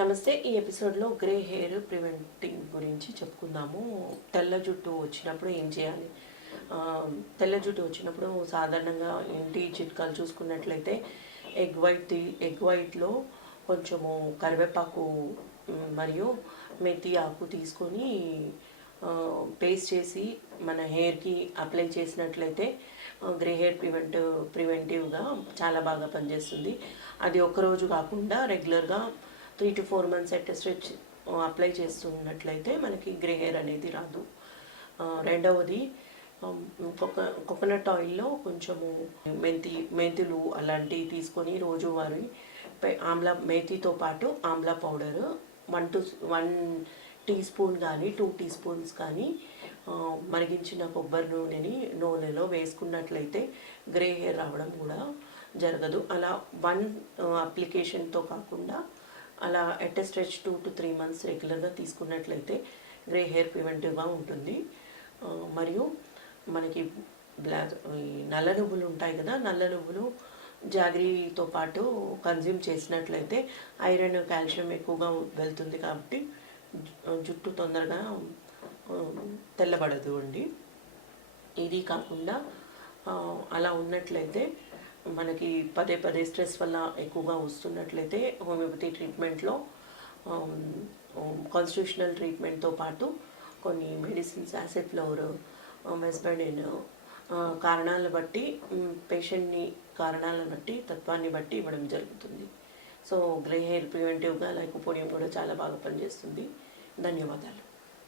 నమస్తే. ఈ ఎపిసోడ్లో గ్రే హెయిర్ ప్రివెంటింగ్ గురించి చెప్పుకుందాము. తెల్ల జుట్టు వచ్చినప్పుడు ఏం చేయాలి? తెల్ల జుట్టు వచ్చినప్పుడు సాధారణంగా ఇంటి చిట్కాలు చూసుకున్నట్లయితే ఎగ్ వైట్లో కొంచెము కరివేపాకు మరియు మెతి ఆకు తీసుకొని పేస్ట్ చేసి మన హెయిర్కి అప్లై చేసినట్లయితే గ్రే హెయిర్ ప్రివెంటివ్గా చాలా బాగా పనిచేస్తుంది. అది ఒక్కరోజు కాకుండా రెగ్యులర్గా 3 to 4 months స్ట్రెచ్ అప్లై చేస్తున్నట్లయితే మనకి గ్రే హెయిర్ అనేది రాదు. రెండవది కోకోనట్ ఆయిల్లో కొంచెము మెంతులు అలాంటివి తీసుకొని రోజువారీ మేతితో పాటు ఆమ్లా పౌడర్ 1 టీ స్పూన్ కానీ 2 టీ స్పూన్స్ కానీ మరిగించిన కొబ్బరి నూనెలో వేసుకున్నట్లయితే గ్రే హెయిర్ రావడం కూడా జరగదు. అలా 1 అప్లికేషన్తో కాకుండా అలా స్ట్రెచ్ 2 to 3 months రెగ్యులర్గా తీసుకున్నట్లయితే గ్రే హెయిర్ ప్రివెంటివ్గా ఉంటుంది. మరియు మనకి నల్ల నువ్వులు ఉంటాయి కదా, నల్ల నువ్వులు జాగ్రీతో పాటు కన్జ్యూమ్ చేసినట్లయితే ఐరన్ కాల్షియం ఎక్కువగా వెళ్తుంది కాబట్టి జుట్టు తొందరగా తెల్లబడదు అండి. ఇది కాకుండా అలా ఉన్నట్లయితే మనకి పదే స్ట్రెస్ వల్ల ఎక్కువగా వస్తున్నట్లయితే హోమియోపతి ట్రీట్మెంట్లో కాన్స్టిట్యూషనల్ ట్రీట్మెంట్తో పాటు కొన్ని మెడిసిన్స్ యాసిడ్ ఫ్లోర్, మెస్బెడిన్ కారణాలను బట్టి తత్వాన్ని బట్టి ఇవ్వడం జరుగుతుంది. సో గ్రే హెయిర్ ప్రివెంటివ్గా లైకోపోడియం కూడా చాలా బాగా పనిచేస్తుంది. ధన్యవాదాలు.